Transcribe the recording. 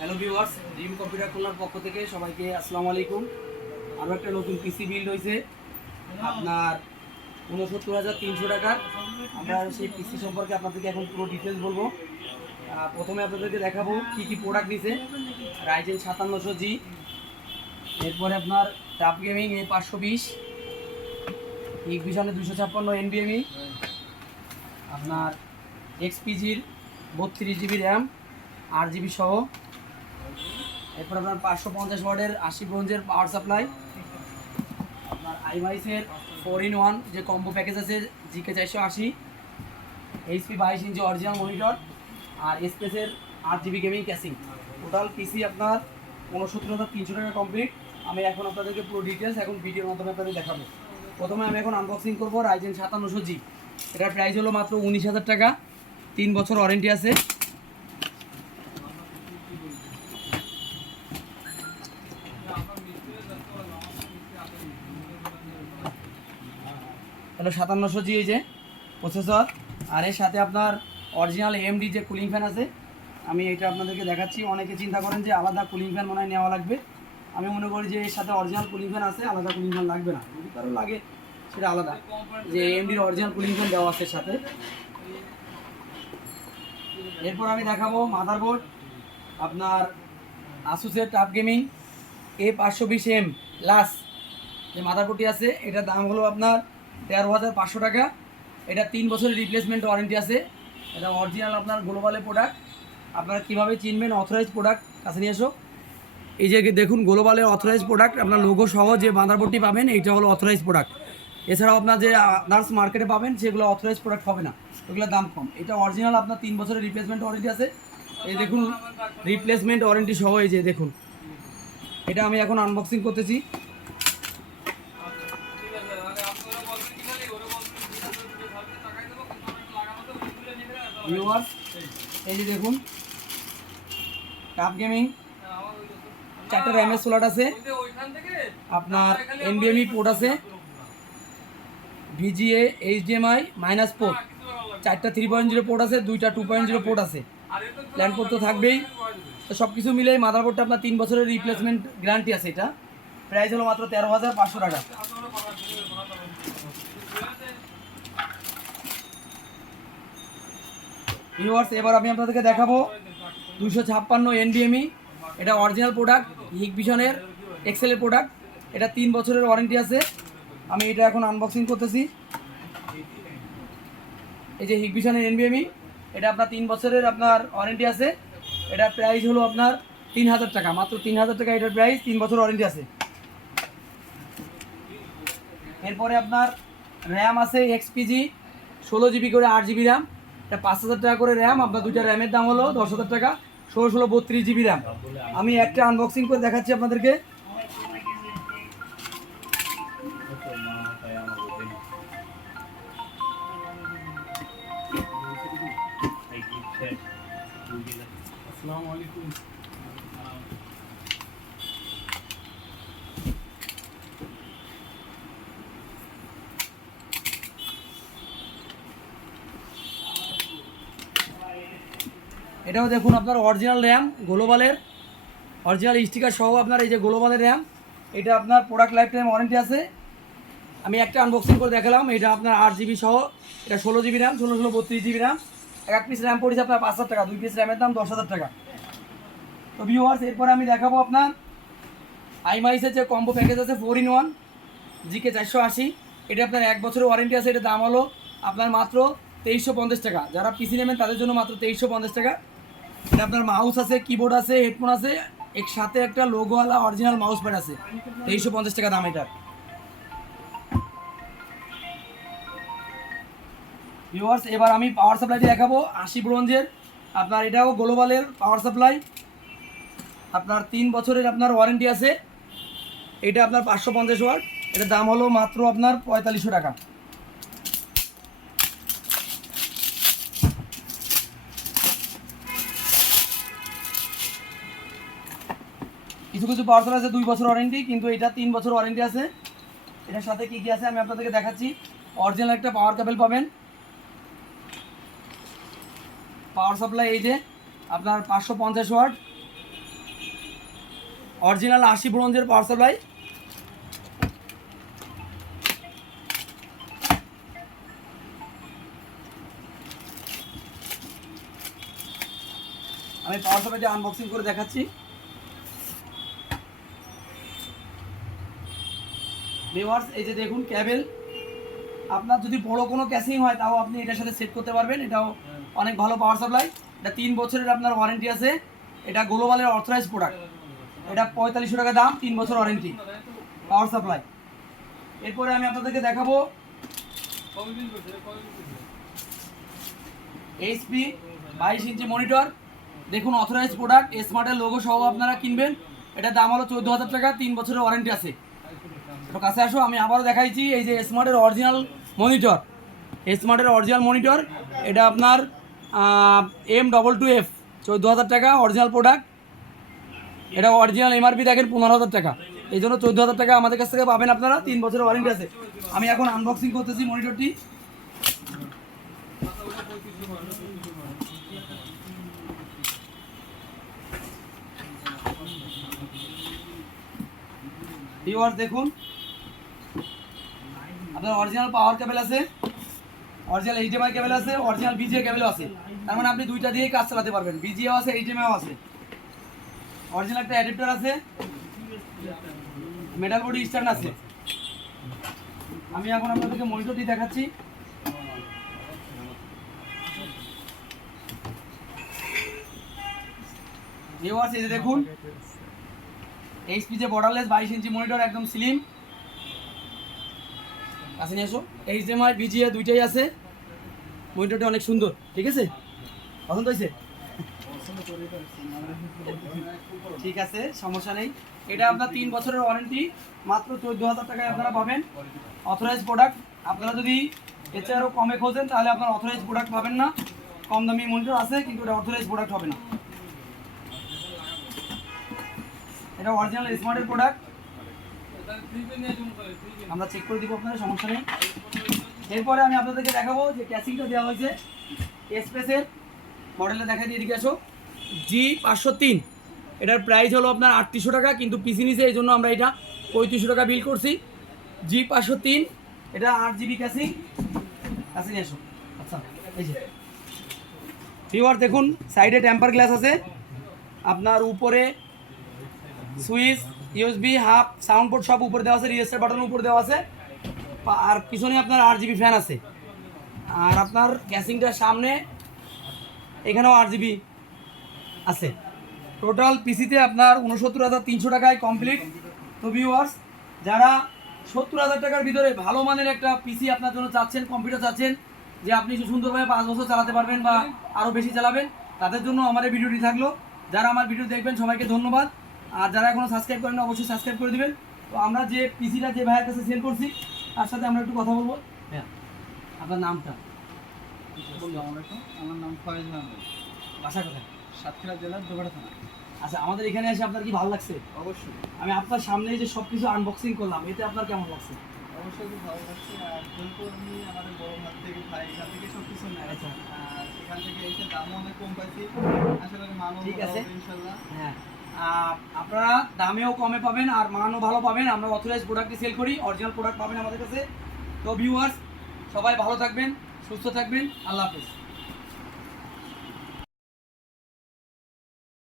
Hello viewers dream computer খুলনার পক্ষ থেকে সবাইকে আসসালামু আলাইকুম। আরও একটা নতুন পিসি বিল হয়েছে। আপনার উনসত্তর হাজার তিনশো টাকার। আমরা সেই পিসি সম্পর্কে আপনাদেরকে এখন পুরো ডিটেলস বলব। প্রথমে আপনাদেরকে দেখাবো কী কী প্রোডাক্ট নিছে। রাইজেন সাতান্নশো জি এরপরে আপনার টাপ গেমিং এ পাঁচশো বিশ। ইগভিশনে দুশো ছাপ্পান্ন এনবিএমই আপনার এক্সপিজির বত্রিশ জিবি র্যাম আট জিবি সহ। এরপর আপনার পাঁচশো পঞ্চাশ ওয়ার্ডের আশি ব্রঞ্জের পাওয়ার সাপ্লাই আপনার আইমাইসের ফোর ইন ওয়ান যে কম্বো প্যাকেজ আছে, জিকে চারশো আশি। এইচপি বাইশ ইঞ্চি অরিজিনাল মনিটর আর এসপেসের আট GB gaming casing total PC আপনার উনসত্তর হাজার তিনশো টাকা কমপ্লিট আমি এখন আপনাদেরকে পুরো ডিটেলস এখন ভিডিওর মাধ্যমে আপনাদের দেখাবো। প্রথমে আমি এখন আনবক্সিং করব রাইজেন সাতান্নশো জি এটার প্রাইস হলো মাত্র উনিশ হাজার টাকা। তিন বছর ওয়ারেন্টি আছে। হলো সাতান্নশো জি এই যে প্রসেসর আর এর সাথে আপনার অরিজিনাল এমডি যে কুলিং ফ্যান আছে, আমি এটা আপনাদেরকে দেখাচ্ছি। অনেকে চিন্তা করেন যে আলাদা কুলিং ফ্যান মনে হয় নেওয়া লাগবে। আমি মনে করি যে এর সাথে অরিজিনাল কুলিং ফ্যান আছে, আলাদা কুলিং ফ্যান লাগবে না। যদি কারও লাগে, সেটা আলাদা। যে এমডির অরিজিনাল কুলিং ফ্যান দেওয়া আছে সাথে। এরপর আমি দেখাবো মাদারবোর্ড আপনার আসুসের টাপ গেমিং এ পাঁচশো বিশ এম লাস যে মাদারবোর্ডটি আছে, এটার দাম হলো আপনার তেরো হাজার পাঁচশো টাকা। এটা তিন বছরের রিপ্লেসমেন্ট ওয়ারেন্টি আছে। এটা অরিজিনাল আপনার গ্লোবালের প্রোডাক্ট আপনারা কীভাবে চিনবেন অথরাইজ প্রোডাক্ট কাছে নিয়ে এসো। এই যে দেখুন গ্লোবালের অথরাইজ প্রোডাক্ট আপনার লোগো সহ যে মাদারবোর্ডটি পাবেন, এইটা হলো অথরাইজ প্রোডাক্ট এছাড়াও আপনার যে আদার্স মার্কেটে পাবেন, সেগুলো অথরাইজ প্রোডাক্ট হবে না। এগুলোর দাম কম। এটা অরিজিনাল আপনার তিন বছরের রিপ্লেসমেন্ট ওয়ারেন্টি আছে। এই দেখুন রিপ্লেসমেন্ট ওয়ারেন্টি সহ এই যে দেখুন। এটা আমি এখন আনবক্সিং করতেছি। ভিউয়ার্স এই যে দেখুন টাপ গেমিং চারটা র্যামের স্লট আছে। আপনার এনবিএমই পোর্ট আছে। ভিজিএ এইচডিএমআই মাইনাস পোর্ট চারটা থ্রি পয়েন্ট জিরো পোর্ট আছে, দুইটা টু পয়েন্ট জিরো পোর্ট আছে। ল্যান্ড পোর্ট তো থাকবেই। তো সব কিছু মিলে মাদারবোর্ডটা আপনার তিন বছরের রিপ্লেসমেন্ট গ্যারান্টি আছে এটা। প্রাইস হলো মাত্র তেরো হাজার পাঁচশো টাকা। ভিউয়ার্স এবার আমি আপনাদেরকে দেখাবো দুশো ছাপ্পান্ন এনবিএমই এটা অরিজিনাল প্রোডাক্ট হিক ভিশনের এক্সেলের প্রোডাক্ট এটা তিন বছরের ওয়ারেন্টি আছে। আমি এটা এখন আনবক্সিং করতেছি। এই যে হিক ভিশনের এনবিএমই এটা আপনার তিন বছরের আপনার ওয়ারেন্টি আছে। এটা প্রাইস হলো আপনার তিন হাজার টাকা। মাত্র তিন হাজার টাকা এটার প্রাইস তিন বছর ওয়ারেন্টি আছে। এরপরে আপনার র্যাম আছে এক্সপিজি ষোলো জিবি করে আট জিবি র্যাম এটা পাঁচ হাজার টাকা করে র্যাম আপনার দুইটা র্যামের দাম হলো দশ হাজার টাকা ষোলো ষোলো বত্রিশ জিবি র্যাম আমি একটা আনবক্সিং করে দেখাচ্ছি আপনাদেরকে। আসসালামু আলাইকুম এটাও দেখুন আপনার অরিজিনাল র্যাম গ্লোবালের অরিজিনাল স্টিকার সহ আপনার এই যে গ্লোবালের র্যাম এটা আপনার প্রোডাক্ট লাইফ টাইম ওয়ারেন্টি আছে। আমি একটা আনবক্সিং করে দেখালাম, এটা আপনার আট জিবি সহ, এটা ষোলো জিবি র্যাম ষোলো ষোলো বত্রিশ জিবি র্যাম এক পিস র্যাম পড়েছে আপনার পাঁচ হাজার টাকা, দুই পিস র্যামের দাম দশ হাজার টাকা। তো ভিউয়ার্স এরপরে আমি দেখাবো আপনার আইমাইসের যে কম্বো প্যাকেজ আছে ফোর ইন ওয়ান জিকে চারশো আশি। এটা আপনার এক বছরের ওয়ারেন্টি আছে, এটার দাম হলো আপনার মাত্র তেইশশো পঞ্চাশ টাকা। যারা পিসি নেবেন, তাদের জন্য মাত্র তেইশশো পঞ্চাশ টাকা। এটা আপনার মাউস আছে কিবোর্ড আছে হেডফোন আছে এর সাথে একটা লোগোওয়ালা অরিজিনাল মাউস প্যাড আছে। তেইশশো পঞ্চাশ টাকা দাম এটার। ভিউয়ার্স এবার আমি পাওয়ার সাপ্লাইটি দেখাবো। আশি ব্রোঞ্জের, আপনার এটাও গ্লোবালের পাওয়ার সাপ্লাই আপনার তিন বছরের আপনার ওয়ারেন্টি আছে। এটা আপনার পাঁচশো পঞ্চাশ ওয়াট। এটার দাম হলো মাত্র আপনার পঁয়তাল্লিশশো টাকা। কিছু কিছু পার্সেল আছে, দুই বছর ওয়ারেন্টি কিন্তু এটা তিন বছর ওয়ারেন্টি আছে। এটার সাথে কি কি আছে আমি আপনাদেরকে দেখাচ্ছি। অরিজিনাল একটা পাওয়ার কেবল পাবেন। পাওয়ার সাপ্লাই এই যে, আপনার পাঁচশো পঞ্চাশ ওয়াট অরিজিনাল আশি ব্রোঞ্জের পাওয়ার সাপ্লাই আমি পাওয়ার সাপ্লাইটি আনবক্সিং করে দেখাচ্ছি। ভিউয়ার্স এই যে দেখুন ক্যাবেল আপনার যদি বড় কোনো ক্যাসিং হয় তাও আপনি এটার সাথে সেট করতে পারবেন। এটাও অনেক ভালো পাওয়ার সাপ্লাই এটা তিন বছরের আপনার ওয়ারেন্টি আছে। এটা গ্লোবালের অথরাইজ প্রোডাক্ট এটা পঁয়তাল্লিশশো টাকা দাম তিন বছর ওয়ারেন্টি পাওয়ার সাপ্লাই এরপরে আমি আপনাদেরকে দেখাবো এইচপি বাইশ ইঞ্চি মনিটর দেখুন অথরাইজ প্রোডাক্ট স্মার্টের লোগো সহ আপনারা কিনবেন। এটার দাম হলো চোদ্দ হাজার টাকা তিন বছরের ওয়ারেন্টি আছে। একটু কাছে আসো, আমি আবারও দেখাইছি এই যে স্মার্টের অরিজিনাল মনিটর স্মার্টের অরিজিনাল মনিটর এটা আপনার এম ডবল টু এফ চোদ্দ হাজার টাকা অরিজিনাল প্রোডাক্ট এটা অরিজিনাল এমআরপি দেখেন, পনেরো হাজার টাকা। এই জন্য চোদ্দ হাজার টাকা আমাদের কাছ থেকে পাবেন আপনারা, তিন বছরের ওয়ারেন্টি আছে। আমি এখন আনবক্সিং করতেছি মনিটরটি দেখুন আপনার অরিজিনাল পাওয়ার কেবল আছে অরিজিনাল এইচডিএমআই কেবল আছে অরিজিনাল বিজিএ কেবলও আছে। তার মানে আপনি দুইটা দিয়েই কাজ চালাতে পারবেন। বিজিএও আছে এইচডিএমআইও আছে। অরিজিনাল একটা অ্যাডাপ্টার আছে মেটাল বডি স্ট্যান্ড আছে। আমি এখন আপনাদেরকে মনিটরটি দেখাচ্ছি। এই যে দেখুন। এইচপি যে বর্ডারলেস বাইশ ইঞ্চি মনিটর একদম স্লিম কাছে নিয়ে এসো এইচডিএমআই বিজিএ দুইটাই আছে। মনিটরটা অনেক সুন্দর, ঠিক আছে? পছন্দ হয়েছে? ঠিক আছে, সমস্যা নেই। এটা আপনার তিন বছরের ওয়ারেন্টি মাত্র চোদ্দ হাজার টাকায় আপনারা পাবেন। অথরাইজ প্রোডাক্ট আপনারা যদি চেয়ে আরও কমে খোঁজেন, তাহলে আপনার অথরাইজ প্রোডাক্ট পাবেন না। কম দামি মনিটর আছে, কিন্তু এটা অথরাইজ প্রোডাক্ট হবে না। এটা অরিজিনাল স্মার্টের প্রোডাক্ট আমরা চেক করে দিব আপনাদের, সমস্যা নেই। এরপরে আমি আপনাদেরকে দেখাবো যে ক্যাসিংটা দেওয়া হয়েছে। এক্সপ্রেসের মডেলে দেখা দিয়ে এদিকে আসো। জি পাঁচশো তিন। এটার প্রাইস হলো আপনার আটত্রিশশো টাকা, কিন্তু পিসি নিচে এই জন্য আমরা এটা পঁয়ত্রিশশো টাকা বিল করছি। জি পাঁচশো তিন, এটা আট জিবি ক্যাসিং ক্যাসিং এসো আচ্ছা এই যে। ভিওয়ার দেখুন সাইডে টেম্পার গ্লাস আছে। আপনার উপরে switch USB half sound port সব উপরে দেওয়া আছে রিজিস্টার বাটন উপরে দেওয়া আছে। আর পিছনে আপনার আট জিবি ফ্যান আছে। আর আপনার ক্যাসিংটার সামনে, এখানেও আট জিবি আছে। টোটাল পিসিতে আপনার উনসত্তর হাজার তিনশো টাকায় কমপ্লিট তো ভিউয়ার্স যারা সত্তর হাজার টাকার ভিতরে ভালো মানের একটা পিসি আপনার জন্য চাচ্ছেন কম্পিউটার চাচ্ছেন, যে আপনি সুন্দরভাবে পাঁচ বছর চালাতে পারবেন বা আরও বেশি চালাবেন, তাদের জন্য আমার এই ভিডিওটি থাকল। যারা আমার ভিডিও দেখবেন, সবাইকে ধন্যবাদ। আর যারা এখনও সাবস্ক্রাইব করেন অবশ্যই সাবস্ক্রাইব করে দিবেন। তো আমরা যে পিসিটা যে ভাইয়ের কাছে সেল করছি তার সাথে আমরা একটু কথা বলব। হ্যাঁ। আপনার নামটা? আমার নাম ফয়েজ আহমেদ। বাসা কোথায়? সাতক্ষীরা জেলার দোগাড়া থানা। আচ্ছা আমাদের এখানে এসে আপনার কি ভালো লাগছে? অবশ্যই। আমি আপনার সামনে যে সব কিছু আনবক্সিং করলাম এতে আপনার কেমন লাগছে? অবশ্যই খুব ভালো লাগছে। আর যেহেতু আমি আমাদের বড় ভাত থেকে ভাই এখান থেকে সব কিছু নেয়। আচ্ছা। আর এখান থেকে এসে দামও অনেক কম পাইছি। করি মানও ঠিক আছে। ইনশাল্লাহ। হ্যাঁ। আপনারা দামেও কমে পাবেন আর মানও ভালো পাবেন। আমরা অথরাইজ প্রোডাক্টই সেল করি অরিজিনাল প্রোডাক্ট পাবেন আমাদের কাছে। তো ভিউয়ার্স সবাই ভালো থাকবেন, সুস্থ থাকবেন। আল্লাহ হাফেজ।